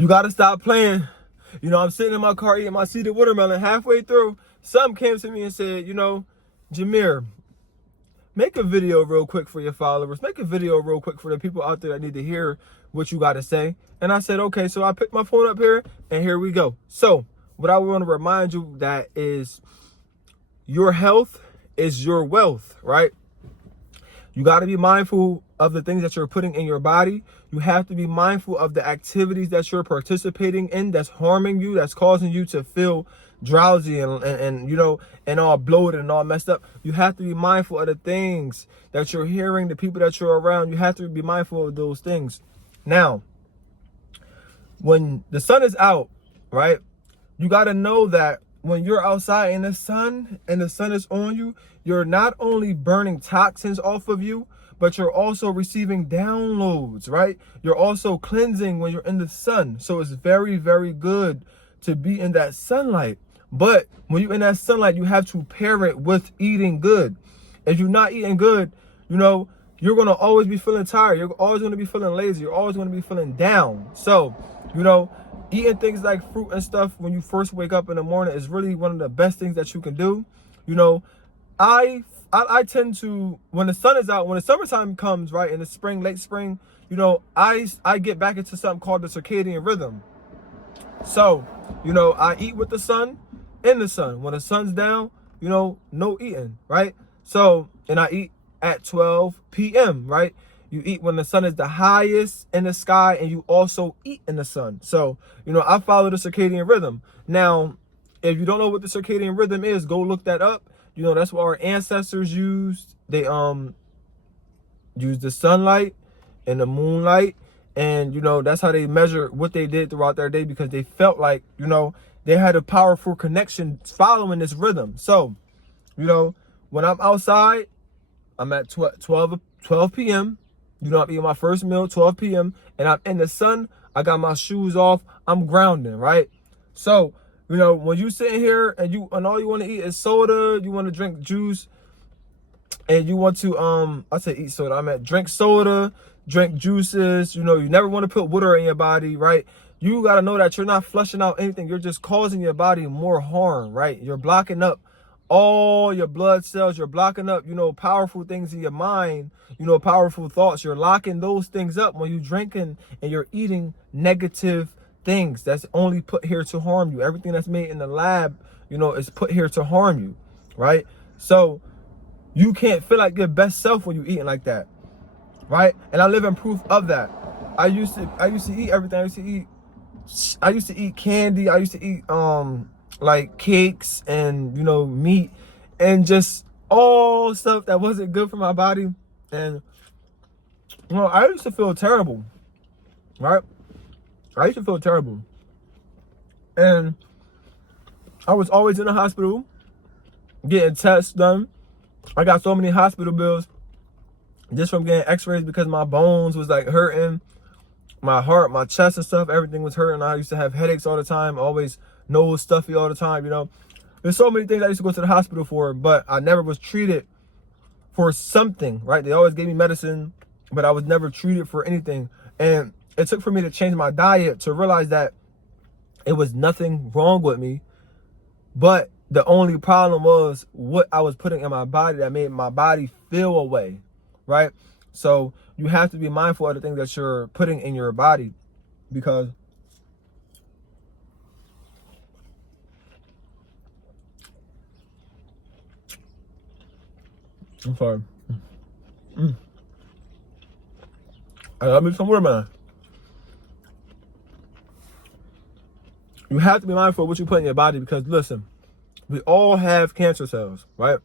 You got to stop playing. You know, I'm sitting in my car eating my seeded watermelon. Halfway through, something came to me and said, you know, Jameer, make a video real quick for your followers. Make a video real quick for the people out there that need to hear what you got to say. And I said, okay, so I picked my phone up here and here we go. So what I want to remind you that is your health is your wealth, right? You got to be mindful of the things that you're putting in your body. You have to be mindful of the activities that you're participating in that's harming you, that's causing you to feel drowsy and you know, and all bloated and all messed up. You have to be mindful of the things that you're hearing, the people that you're around. You have to be mindful of those things. Now, when the sun is out, right, you got to know that when you're outside in the sun and the sun is on you, you're not only burning toxins off of you, but you're also receiving downloads, right? You're also cleansing when you're in the sun. So it's very, very good to be in that sunlight. But when you're in that sunlight, you have to pair it with eating good. If you're not eating good, you know, you're going to always be feeling tired. You're always going to be feeling lazy. You're always going to be feeling down. So, you know, eating things like fruit and stuff when you first wake up in the morning is really one of the best things that you can do. You know, I tend to, when the sun is out, when the summertime comes, right, in the spring, late spring, you know, I get back into something called the circadian rhythm. So, you know, I eat with the sun, in the sun. When the sun's down, you know, no eating, right? So, and I eat at 12 p.m., right? You eat when the sun is the highest in the sky, and you also eat in the sun. So, you know, I follow the circadian rhythm. Now, if you don't know what the circadian rhythm is, go look that up. You know, that's what our ancestors used. They used the sunlight and the moonlight. And, you know, that's how they measure what they did throughout their day, because they felt like, you know, they had a powerful connection following this rhythm. So, you know, when I'm outside, I'm at 12 p.m. You know, I'm eating my first meal, 12 p.m. And I'm in the sun. I got my shoes off. I'm grounding, right? So, you know, when you sitting here and all you want to eat is soda, you want to drink juice, and you want to, I say eat soda, I meant drink soda, drink juices, you know, you never want to put water in your body, right? You got to know that you're not flushing out anything. You're just causing your body more harm, right? You're blocking up all your blood cells. You're blocking up, you know, powerful things in your mind, you know, powerful thoughts. You're locking those things up when you're drinking and you're eating negative things that's only put here to harm you. Everything that's made in the lab, you know, is put here to harm you, right? So you can't feel like your best self when you're eating like that, right? And I live in proof of that. I used to eat everything. I used to eat candy. I used to eat like cakes and, you know, meat and just all stuff that wasn't good for my body. And, you know, I used to feel terrible, right? I used to feel terrible. And I was always in the hospital getting tests done. I got so many hospital bills just from getting x-rays because my bones was like hurting. My heart, my chest and stuff, everything was hurting. I used to have headaches all the time, always nose stuffy all the time, you know. There's so many things I used to go to the hospital for, but I never was treated for something, right? They always gave me medicine, but I was never treated for anything. And it took for me to change my diet to realize that it was nothing wrong with me, but the only problem was what I was putting in my body that made my body feel away, right? So you have to be mindful of the things that you're putting in your body, because I'm sorry. I love me some watermelon. You have to be mindful of what you put in your body, because listen, we all have cancer cells, right?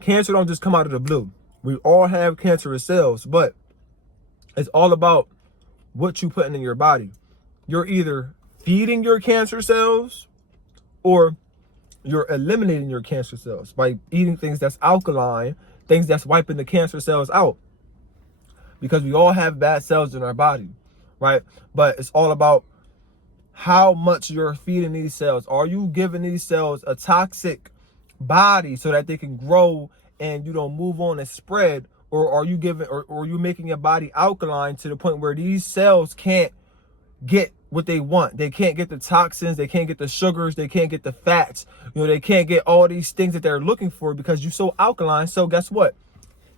Cancer don't just come out of the blue. We all have cancerous cells, but it's all about what you putting in your body. You're either feeding your cancer cells or you're eliminating your cancer cells by eating things that's alkaline, things that's wiping the cancer cells out. Because we all have bad cells in our body, right? But it's all about how much you're feeding these cells. Are you giving these cells a toxic body so that they can grow and, you know, move on and spread? Or are you giving, or are you making your body alkaline to the point where these cells can't get what they want. They can't get the toxins, they can't get the sugars, they can't get the fats. They can't get all these things that they're looking for because you're so alkaline. So guess what?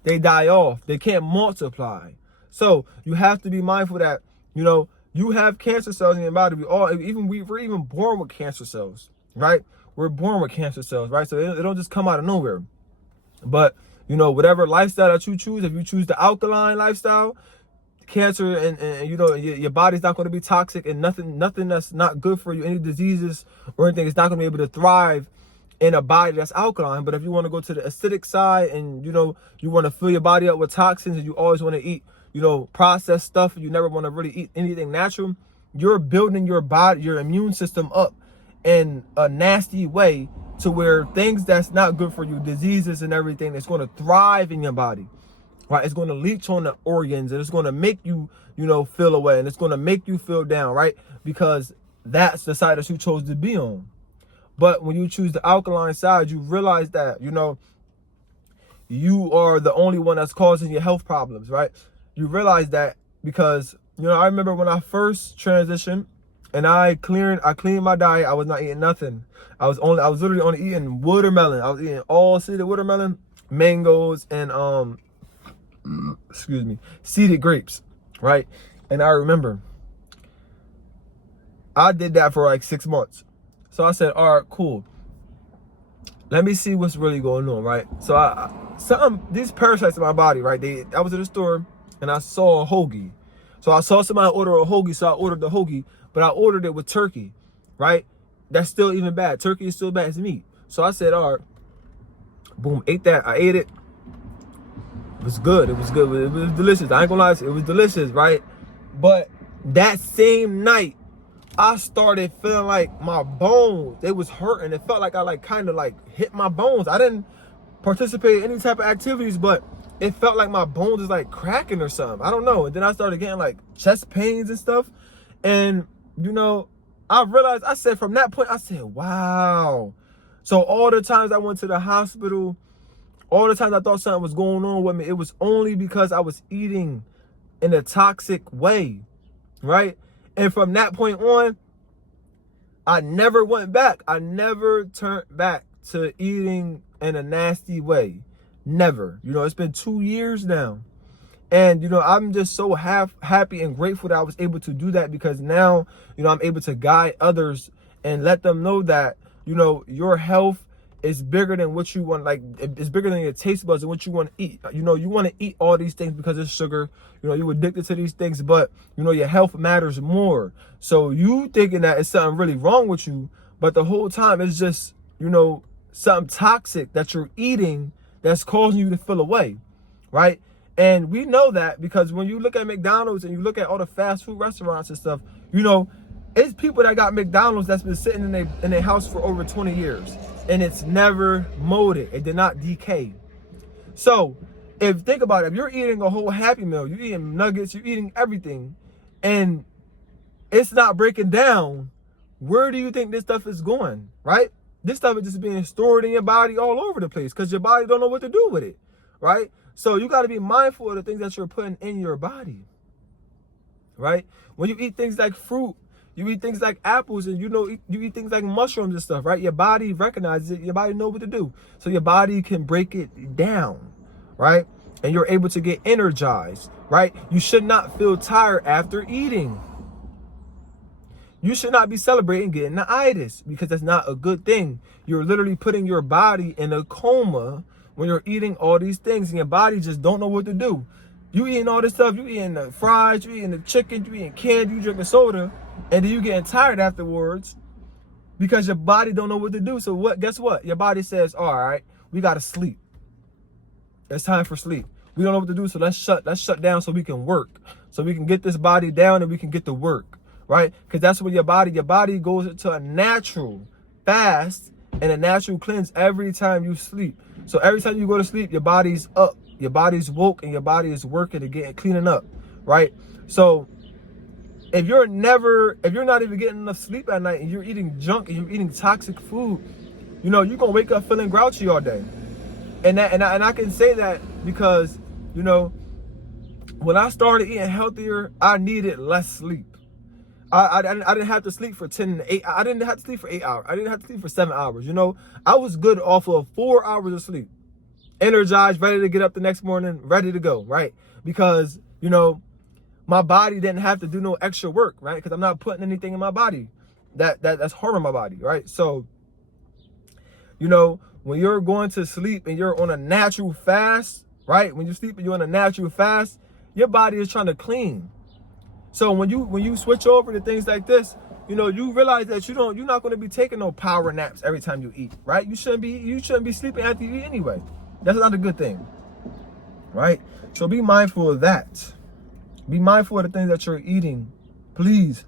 They die off. They can't multiply. So you have to be mindful that, you have cancer cells in your body. We're even born with cancer cells, right? We're born with cancer cells, right? So it don't just come out of nowhere. But, whatever lifestyle that you choose, if you choose the alkaline lifestyle, cancer and your body's not going to be toxic, and nothing that's not good for you, any diseases or anything, is not going to be able to thrive in a body that's alkaline. But if you want to go to the acidic side and, you want to fill your body up with toxins, and you always want to eat, processed stuff, and you never want to really eat anything natural, you're building your body, your immune system up in a nasty way to where things that's not good for you, diseases and everything, that's going to thrive in your body, right? It's going to leach on the organs, and it's going to make you, feel away, and it's going to make you feel down, right? Because that's the side that you chose to be on. But when you choose the alkaline side, you realize that, you are the only one that's causing your health problems, right? You realize that because, I remember when I first transitioned and I cleaned my diet, I was not eating nothing. I was literally only eating watermelon. I was eating all seeded watermelon, mangoes, and seeded grapes, right? And I remember I did that for like 6 months. So I said, all right, cool. Let me see what's really going on, right? So these parasites in my body, right? I was at the store and I saw a hoagie. So I saw somebody order a hoagie, so I ordered the hoagie, but I ordered it with turkey, right? That's still even bad. Turkey is still bad as meat. So I said, all right, boom, ate that. I ate it. It was good. It was good. It was delicious. I ain't gonna lie, it was delicious, right? But that same night, I started feeling like my bones, they was hurting. It felt like I kind of hit my bones. I didn't participate in any type of activities, but it felt like my bones is like cracking or something. I don't know. And then I started getting like chest pains and stuff. And, I realized, I said, from that point, I said, wow. So all the times I went to the hospital, all the times I thought something was going on with me, it was only because I was eating in a toxic way, right? And from that point on, I never went back. I never turned back to eating in a nasty way. Never. It's been 2 years now. And, I'm just so happy and grateful that I was able to do that, because now, I'm able to guide others and let them know that, your health is bigger than what you want. Like, it's bigger than your taste buds and what you want to eat. You want to eat all these things because it's sugar. You're addicted to these things, but, your health matters more. So you thinking that it's something really wrong with you, but the whole time it's just, something toxic that you're eating that's causing you to feel away, right? And we know that because when you look at McDonald's and you look at all the fast food restaurants and stuff, it's people that got McDonald's that's been sitting in their house for over 20 years. And it's never molded. It did not decay. So think about it, if you're eating a whole Happy Meal, you're eating nuggets, you're eating everything, and it's not breaking down, where do you think this stuff is going, right? This stuff is just being stored in your body all over the place because your body don't know what to do with it, right? So you got to be mindful of the things that you're putting in your body, right? When you eat things like fruit, you eat things like apples, and you eat things like mushrooms and stuff, right? Your body recognizes it. Your body knows what to do. So your body can break it down, right? And you're able to get energized, right? You should not feel tired after eating. You should not be celebrating getting the itis, because that's not a good thing. You're literally putting your body in a coma when you're eating all these things, and your body just don't know what to do. You eating all this stuff, you eating the fries, you eating the chicken, you eating candy, you drinking soda, and then you getting tired afterwards because your body don't know what to do. So guess what? Your body says, all right, we got to sleep. It's time for sleep. We don't know what to do, so let's shut down so we can work. So we can get this body down and we can get to work, right? Because that's when your body goes into a natural fast and a natural cleanse every time you sleep. So every time you go to sleep, your body's up, your body's woke, and your body is working to get cleaning up, right? So if you're not even getting enough sleep at night and you're eating junk and you're eating toxic food, you're gonna wake up feeling grouchy all day. And I can say that because, when I started eating healthier, I needed less sleep. I didn't have to sleep for 8. I didn't have to sleep for 8 hours. I didn't have to sleep for 7 hours. You know, I was good off of 4 hours of sleep, energized, ready to get up the next morning, ready to go, right? Because, you know, my body didn't have to do no extra work, right? Because I'm not putting anything in my body that's harming my body, right? So, you know, when you're going to sleep and you're on a natural fast, right? When you sleep and you're on a natural fast, your body is trying to clean. So when you switch over to things like this, you know, you realize that you're not going to be taking no power naps every time you eat, right? You shouldn't be sleeping after you eat anyway. That's not a good thing, right? So be mindful of that. Be mindful of the things that you're eating, please.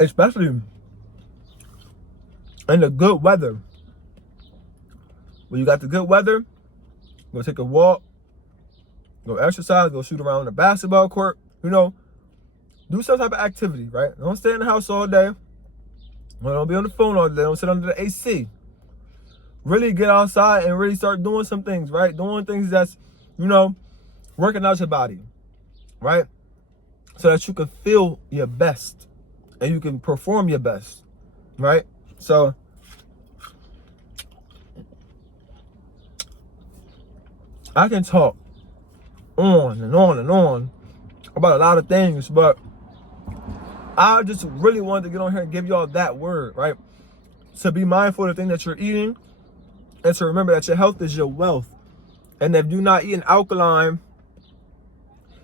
Especially in the good weather. When you got the good weather, go take a walk, go exercise, go shoot around the basketball court, you know, do some type of activity, right? Don't stay in the house all day. Don't be on the phone all day. Don't sit under the AC. Really get outside and really start doing some things, right? Doing things that's, you know, working out your body, right? So that you can feel your best and you can perform your best, right? So, I can talk on and on and on about a lot of things, but I just really wanted to get on here and give y'all that word, right? So be mindful of the thing that you're eating, and to remember that your health is your wealth. And if you're not eating alkaline,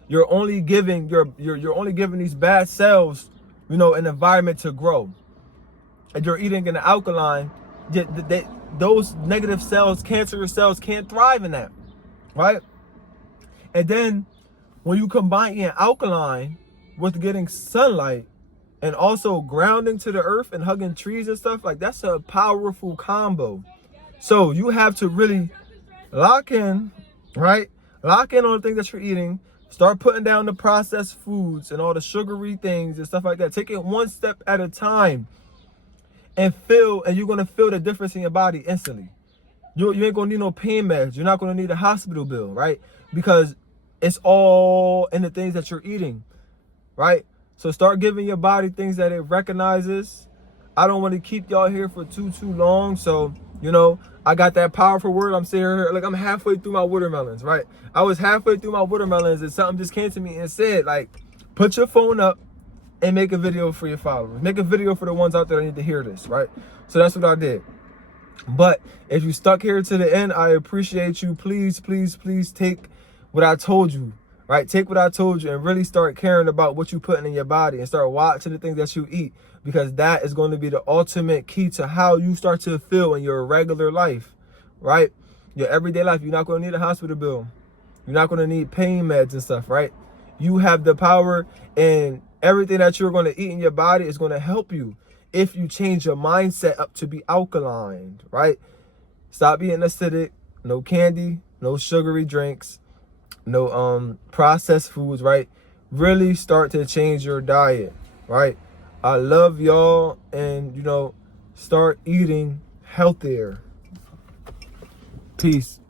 you're only giving you're only giving these bad cells, you know, an environment to grow. And you're eating an alkaline, those negative cells, cancerous cells, can't thrive in that, right? And then when you combine eating alkaline with getting sunlight and also grounding to the earth and hugging trees and stuff, like, that's a powerful combo. So you have to really lock in, right? Lock in on the things that you're eating. Start putting down the processed foods and all the sugary things and stuff like that. Take it one step at a time and you're going to feel the difference in your body instantly. You ain't going to need no pain meds. You're not going to need a hospital bill, right? Because it's all in the things that you're eating, right? So start giving your body things that it recognizes. I don't want to keep y'all here for too long. So, you know, I got that powerful word. I'm sitting here, like, I'm halfway through my watermelons, right? I was halfway through my watermelons and something just came to me and said, like, put your phone up and make a video for your followers. Make a video for the ones out there that need to hear this, right? So that's what I did. But if you stuck here to the end, I appreciate you. Please, please, please take what I told you, right? Take what I told you and really start caring about what you're putting in your body and start watching the things that you eat, because that is going to be the ultimate key to how you start to feel in your regular life, right? Your everyday life. You're not going to need a hospital bill. You're not going to need pain meds and stuff, right? You have the power, and everything that you're going to eat in your body is going to help you if you change your mindset up to be alkaline, right? Stop being acidic, no candy, no sugary drinks, no processed foods, right? Really start to change your diet, right? I love y'all, and, you know, start eating healthier. Peace.